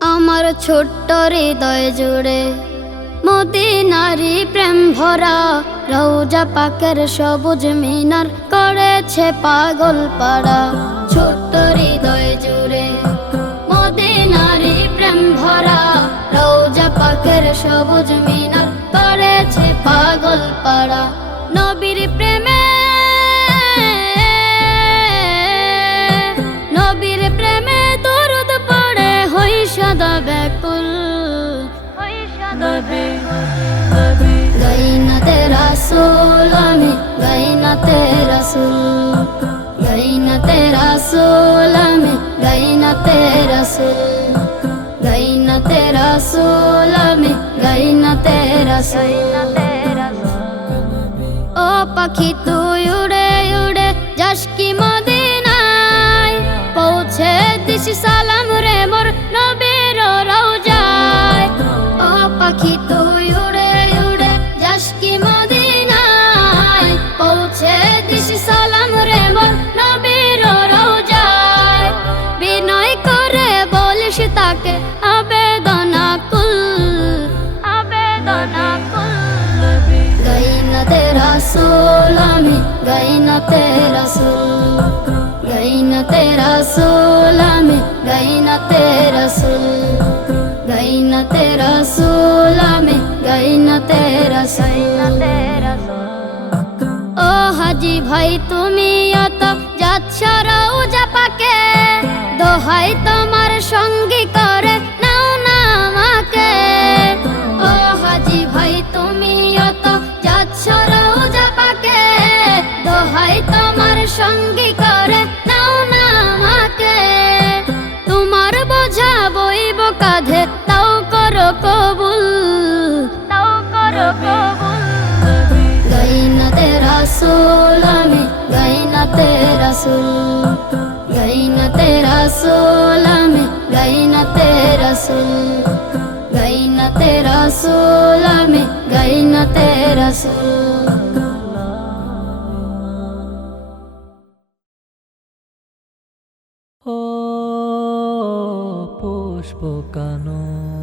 আমার ছোট্ট হৃদয় জুড়ে মদিনারি প্রেম ভরা, রওজা পাকের সবুজ মিনার করেছে পাগল পাড়া। ছোট্ট হৃদয় জুড়ে মদিনারি প্রেম ভরা, রওজা পাকের সবুজ মিনার করেছে পাগল পাড়া। নবীর প্রেমে নবীর প্রেমে দরুদ পড়ে হই সদা ব্যাকুল। গাইনাতে রাসূল আমি, গাইনাতে রাসূল, গাইনাতে রাসূল আমি, গাইনাতে রাসূল, গাইনাতে রাসূল আমি, গাইনাতে রাসূল। ও পাখি তুই উড়ে উড়ে যাস কি মদিনায়, পৌঁছে দিস সালাম রে মোর নবীর রওজায়। ও পাখি তুই উড়ে উড়ে যাস কি মদিনায়, পৌঁছে দিস সালাম রে মোর নবীর রওজায়। বিনয় করে বলিস তাকে আবেদন আকুল, আবেদন আকুল। গাইনাতে রাসূল আমি, গাইনাতে রাসূল, গাইনাতে রাসূল আমি, গাইনাতে রাসূল, গাইনাতে রাসূল আমি, গাইনাতে রাসূল। ও হাজি ভাই তুমি অত যাচ্ছ রওজা পাকে, দোহাই তোমার সঙ্গী করে নাও না আমাকে। ও হাজি ভাই তুমি অত যাচ্ছ রওজা পাকে, দোহাই তোমার সঙ্গী করে নাও না আমাকে। তোমার বোঝা বইব কাঁধে তাও করো কবুল, তাও করো কবুল। গাইনাতে রাসূল আমি, গাইনাতে রাসূল, গাইনাতে রাসূল আমি, গাইনাতে রাসূল, গাইনাতে রাসূল আমি, গাইনাতে রাসূল। ও পুষ্প কানন